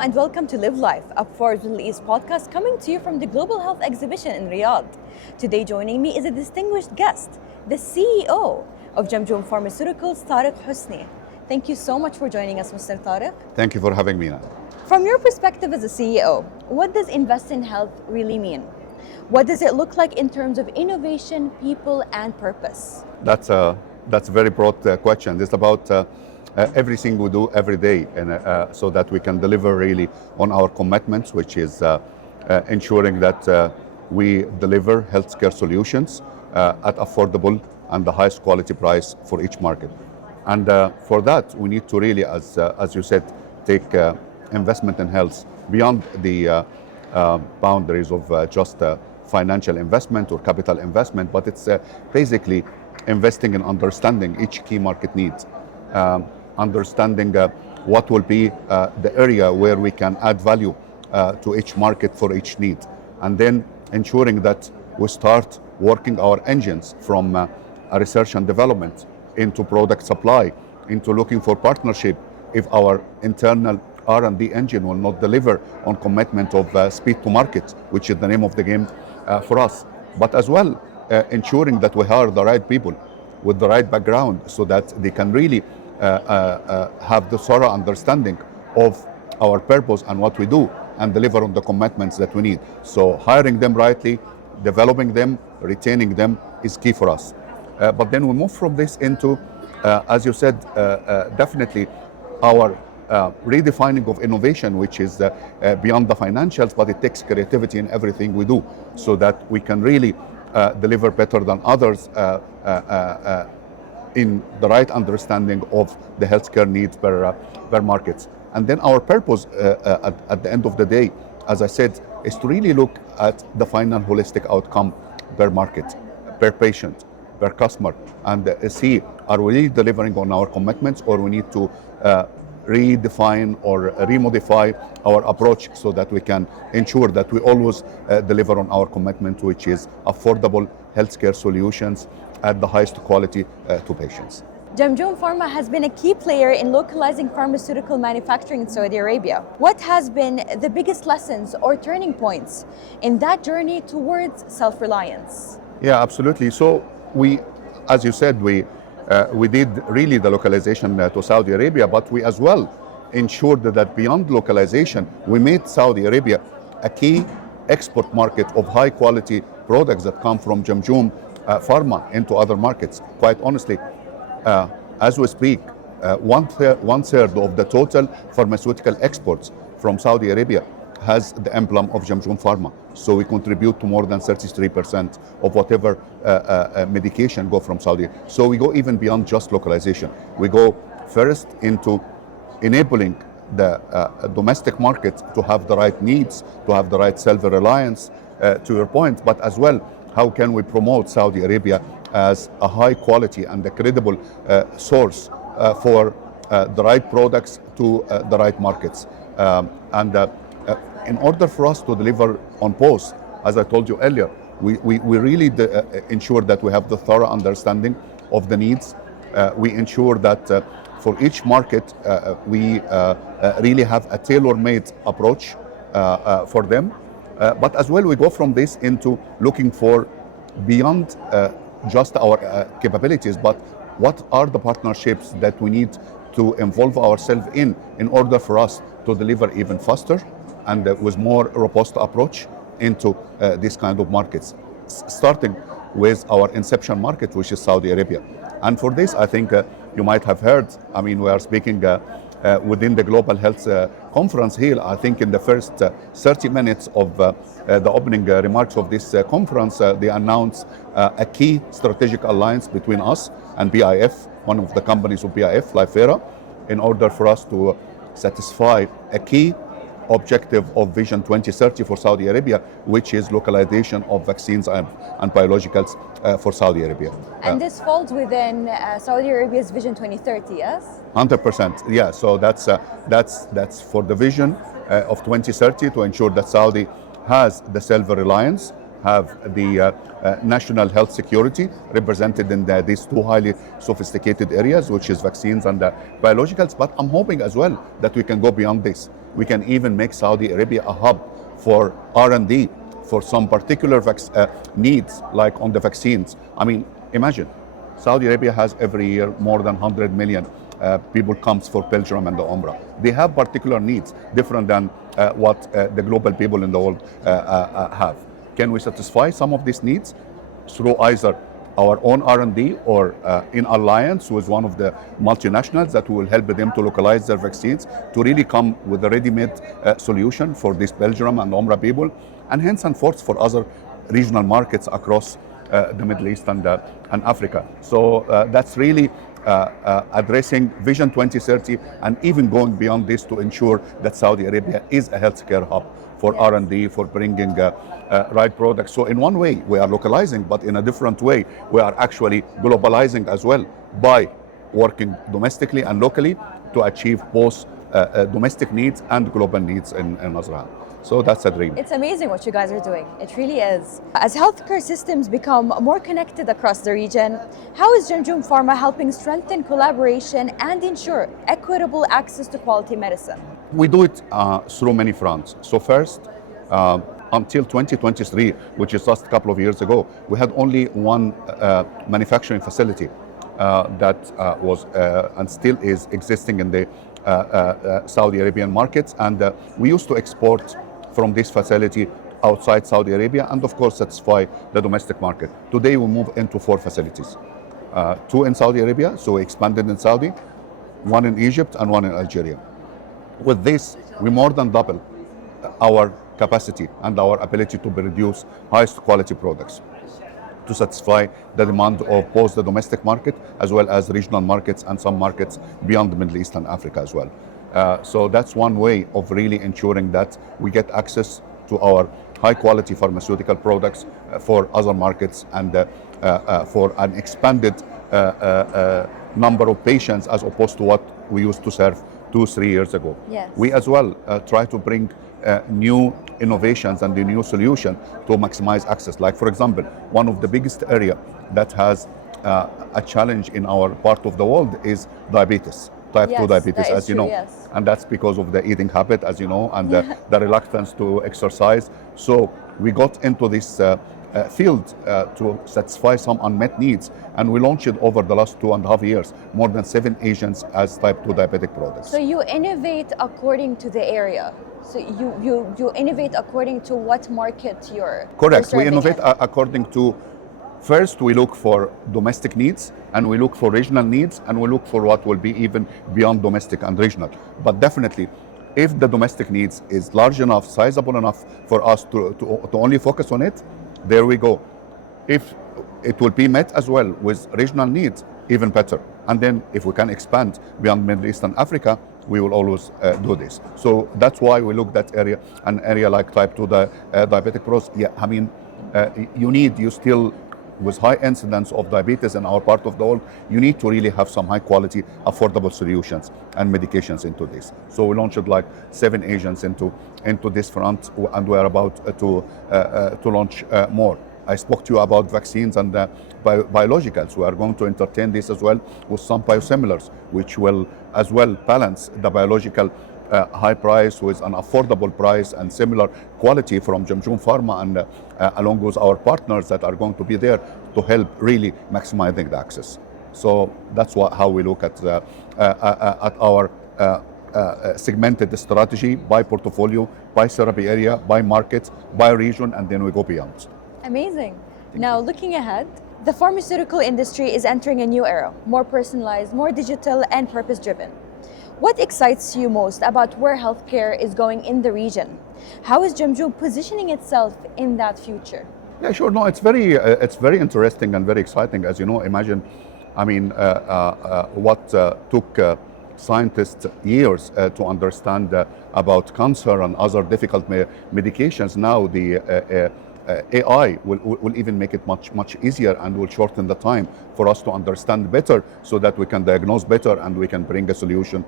and welcome to Live Life, a Forbes Middle East podcast coming to you from the Global Health Exhibition in Riyadh. Today joining me is a distinguished guest, the CEO of Jamjoom Pharmaceuticals, Tarek Hosni. Thank you so much for joining us, Mr. Tarek. Thank you for having me. From your perspective as a CEO, what does invest in health really mean? What does it look like in terms of innovation, people, and purpose? That's a very broad question. It's about everything we do every day, and so that we can deliver really on our commitments, which is ensuring that we deliver healthcare solutions at affordable and the highest quality price for each market. And for that, we need to really, as you said, take investment in health beyond the boundaries of just financial investment or capital investment, but it's basically investing in understanding each key market needs, understanding what will be the area where we can add value to each market for each need, and then ensuring that we start working our engines from a research and development into product supply, into looking for partnership if our internal R&D engine will not deliver on commitment of speed to market, which is the name of the game for us. But as well, ensuring that we hire the right people with the right background so that they can really have the thorough understanding of our purpose and what we do and deliver on the commitments that we need. So hiring them rightly, developing them, retaining them is key for us. But then we move from this into, as you said, definitely our redefining of innovation, which is beyond the financials, but it takes creativity in everything we do so that we can really deliver better than others in the right understanding of the healthcare needs per markets. And then our purpose at the end of the day, as I said, is to really look at the final holistic outcome per market, per patient, per customer, and see, are we really delivering on our commitments, or we need to redefine or remodify our approach so that we can ensure that we always deliver on our commitment, which is affordable healthcare solutions at the highest quality to patients. Jamjoom Pharma has been a key player in localizing pharmaceutical manufacturing in Saudi Arabia. What has been the biggest lessons or turning points in that journey towards self-reliance? Yeah, absolutely. So we, as you said, we did really the localization to Saudi Arabia, but we as well ensured that beyond localization, we made Saudi Arabia a key export market of high quality products that come from Jamjoom Pharma into other markets. Quite honestly, as we speak, one third of the total pharmaceutical exports from Saudi Arabia has the emblem of Jamjoom Pharma. So we contribute to more than 33% of whatever medication go from Saudi. So we go even beyond just localization. We go first into enabling the domestic market to have the right needs, to have the right self-reliance, to your point, but as well, how can we promote Saudi Arabia as a high quality and a credible source for the right products to the right markets. In order for us to deliver on both, as I told you earlier, we really ensure that we have the thorough understanding of the needs. We ensure that for each market, we really have a tailor-made approach for them. But as well, we go from this into looking for beyond just our capabilities, but what are the partnerships that we need to involve ourselves in order for us to deliver even faster and with more robust approach into this kind of markets, starting with our inception market, which is Saudi Arabia. And for this, I think you might have heard, I mean, we are speaking within the Global Health Conference here. I think in the first 30 minutes of the opening remarks of this conference, they announced a key strategic alliance between us and BIF, one of the companies of BIF, Lifera, in order for us to satisfy a key objective of Vision 2030 for Saudi Arabia, which is localization of vaccines and biologicals for Saudi Arabia. And this falls within Saudi Arabia's Vision 2030, yes? 100%, yeah. So that's for the vision of 2030 to ensure that Saudi has the self-reliance, have the national health security represented in these two highly sophisticated areas, which is vaccines and biologicals. But I'm hoping as well that we can go beyond this We can even make Saudi Arabia a hub for R&D for some particular needs, like on the vaccines. I mean, imagine, Saudi Arabia has every year more than 100 million people comes for pilgrim and the Umrah. They have particular needs different than what the global people in the world have. Can we satisfy some of these needs through either our own R&D or in alliance with one of the multinationals that will help them to localize their vaccines to really come with a ready-made solution for these Belgium and Umrah people, and hence and forth for other regional markets across the Middle East and Africa. So that's really addressing Vision 2030 and even going beyond this to ensure that Saudi Arabia is a healthcare hub for R&D, for bringing right products. So in one way, we are localizing, but in a different way, we are actually globalizing as well by working domestically and locally to achieve both domestic needs and global needs in Nazra. So that's a dream. It's amazing what you guys are doing. It really is. As healthcare systems become more connected across the region, how is Jamjoom Pharma helping strengthen collaboration and ensure equitable access to quality medicine? We do it through many fronts. So first, until 2023, which is just a couple of years ago, we had only one manufacturing facility that was and still is existing in the Saudi Arabian markets, and we used to export from this facility outside Saudi Arabia and of course satisfy the domestic market. Today we move into 4 facilities, 2 in Saudi Arabia, so we expanded in Saudi, 1 in Egypt and 1 in Algeria. With this, we more than double our capacity and our ability to produce highest quality products to satisfy the demand of both the domestic market as well as regional markets and some markets beyond the Middle East and Africa as well. So that's one way of really ensuring that we get access to our high quality pharmaceutical products for other markets and for an expanded number of patients as opposed to what we used to serve 2-3 years ago. Yes. We as well try to bring new innovations and the new solution to maximize access. Like for example, one of the biggest area that has a challenge in our part of the world is diabetes. Type 2 diabetes, as you know. Yes. And that's because of the eating habit, as you know, and the reluctance to exercise. So we got into this field to satisfy some unmet needs, and we launched it over the last 2.5 years, more than 7 agents as type 2 diabetic products. So you innovate according to the area. So you innovate according to what market you're Correct. You're We innovate in. according to, first we look for domestic needs, and we look for regional needs, and we look for what will be even beyond domestic and regional. But definitely, if the domestic needs is large enough, sizable enough for us to only focus on it, there we go. If it will be met as well with regional needs, even better. And then if we can expand beyond Middle East and Africa, we will always do this. So that's why we looked at an area like type 2 diabetic products. Yeah, I mean, you still, with high incidence of diabetes in our part of the world, you need to really have some high quality, affordable solutions and medications into this. So we launched like 7 agents into this front, and we're about to launch more. I spoke to you about vaccines and biologicals. We are going to entertain this as well with some biosimilars, which will as well balance the biological high price with an affordable price and similar quality from Jamjoom Pharma, and along with our partners that are going to be there to help really maximizing the access. So that's how we look at our segmented strategy by portfolio, by therapy area, by market, by region, and then we go beyond. Amazing. Now, looking ahead, the pharmaceutical industry is entering a new era, more personalized, more digital, and purpose-driven. What excites you most about where healthcare is going in the region? How is Jamjoom positioning itself in that future? Yeah, sure. No, it's very interesting and very exciting. As you know, imagine, I mean, what took scientists years to understand about cancer and other difficult medications. Now the AI will even make it much easier and will shorten the time for us to understand better, so that we can diagnose better and we can bring a solution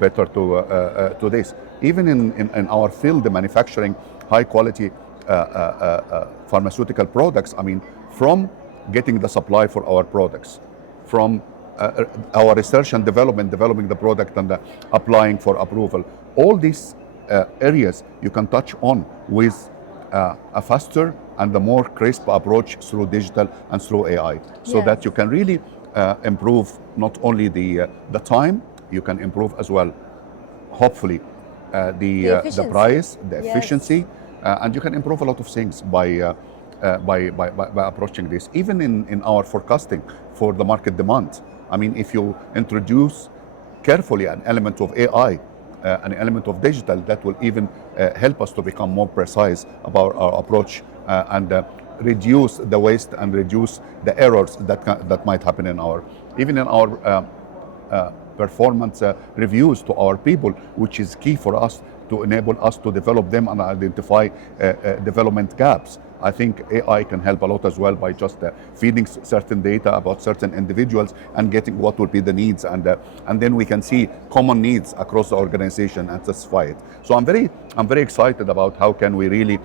better to this. Even in our field, the manufacturing high quality pharmaceutical products, I mean, from getting the supply for our products, from our research and development, developing the product and applying for approval, all these areas you can touch on with a faster and a more crisp approach through digital and through AI, so that you can really improve not only the time, you can improve as well, hopefully, the price, the efficiency, and you can improve a lot of things by approaching this. Even in our forecasting for the market demand, I mean, if you introduce carefully an element of AI, an element of digital, that will even help us to become more precise about our approach and reduce the waste and reduce the errors that might happen in our performance reviews to our people, which is key for us to enable us to develop them and identify development gaps. I think AI can help a lot as well by just feeding certain data about certain individuals and getting what would be the needs, and then we can see common needs across the organization and satisfy it. So I'm very excited about how can we really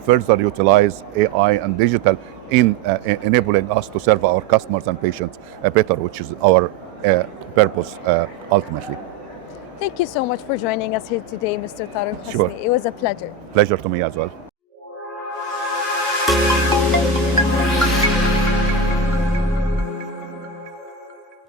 further utilize AI and digital in enabling us to serve our customers and patients better, which is our purpose ultimately. Thank you so much for joining us here today, Mr. Tarek Hosni. Sure. It was a pleasure. Pleasure to me as well.